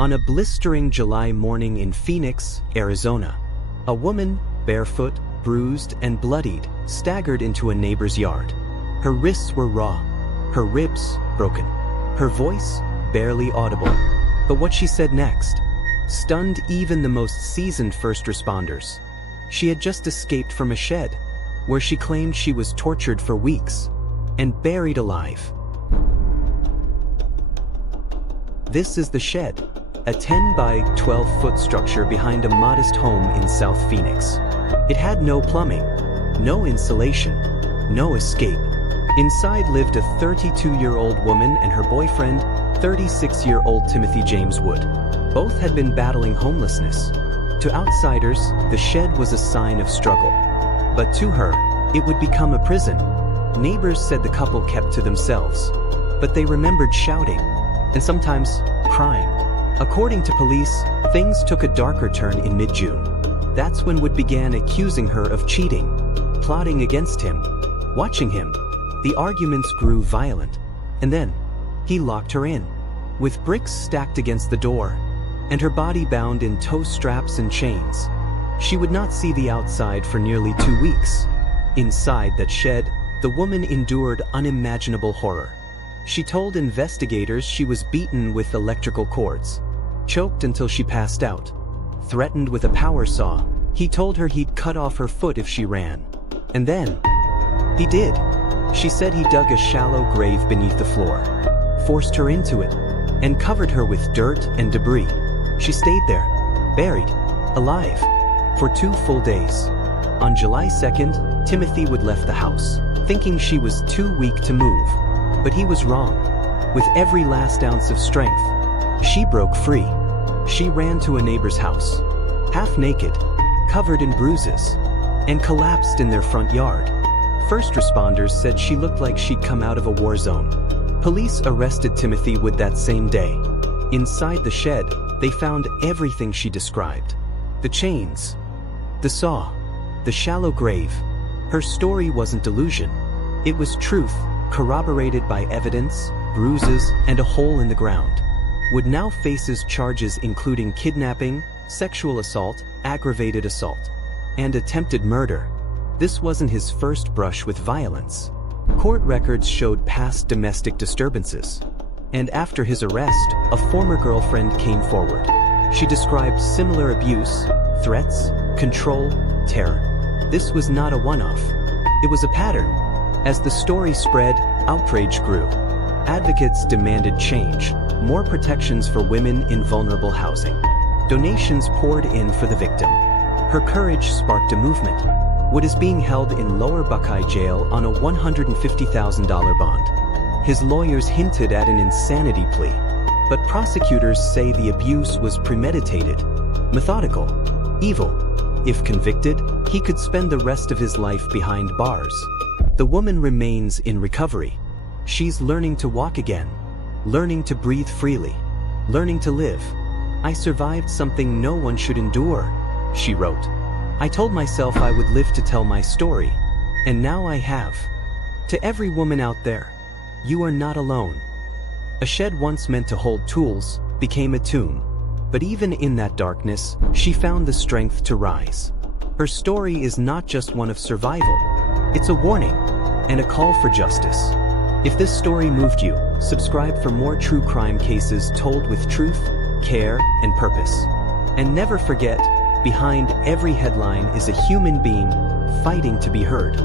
On a blistering July morning in Phoenix, Arizona, a woman, barefoot, bruised, and bloodied, staggered into a neighbor's yard. Her wrists were raw, her ribs broken, her voice barely audible. But what she said next stunned even the most seasoned first responders. She had just escaped from a shed, where she claimed she was tortured for weeks and buried alive. This is the shed, a 10 by 12-foot structure behind a modest home in South Phoenix. It had no plumbing, no insulation, no escape. Inside lived a 32-year-old woman and her boyfriend, 36-year-old Timothy James Wood. Both had been battling homelessness. To outsiders, the shed was a sign of struggle. But to her, it would become a prison. Neighbors said the couple kept to themselves, but they remembered shouting, and sometimes crying. According to police, things took a darker turn in mid-June. That's when Wood began accusing her of cheating, plotting against him, watching him. The arguments grew violent, and then he locked her in, with bricks stacked against the door, and her body bound in toe straps and chains. She would not see the outside for nearly 2 weeks. Inside that shed, the woman endured unimaginable horror. She told investigators she was beaten with electrical cords, choked until she passed out, threatened with a power saw. He told her he'd cut off her foot if she ran. And then he did. She said he dug a shallow grave beneath the floor, forced her into it, and covered her with dirt and debris. She stayed there, buried, alive, for 2 full days. On July 2nd, Timothy Wood left the house, thinking she was too weak to move. But he was wrong. With every last ounce of strength, she broke free. She ran to a neighbor's house, half naked, covered in bruises, and collapsed in their front yard. First responders said she looked like she'd come out of a war zone. Police arrested Timothy Wood that same day. Inside the shed, they found everything she described. The chains, the saw, the shallow grave. Her story wasn't delusion. It was truth, corroborated by evidence, bruises, and a hole in the ground. Wood now faces charges including kidnapping, sexual assault, aggravated assault, and attempted murder. This wasn't his first brush with violence. Court records showed past domestic disturbances. And after his arrest, a former girlfriend came forward. She described similar abuse, threats, control, terror. This was not a one-off. It was a pattern. As the story spread, outrage grew. Advocates demanded change, more protections for women in vulnerable housing. Donations poured in for the victim. Her courage sparked a movement. Wood is being held in Lower Buckeye Jail on a $150,000 bond. His lawyers hinted at an insanity plea, but prosecutors say the abuse was premeditated, methodical, evil. If convicted, he could spend the rest of his life behind bars. The woman remains in recovery. She's learning to walk again, learning to breathe freely, learning to live. "I survived something no one should endure," she wrote. "I told myself I would live to tell my story, and now I have." To every woman out there, you are not alone. A shed once meant to hold tools became a tomb. But even in that darkness, she found the strength to rise. Her story is not just one of survival. It's a warning and a call for justice. If this story moved you, subscribe for more true crime cases told with truth, care, and purpose. And never forget, behind every headline is a human being fighting to be heard.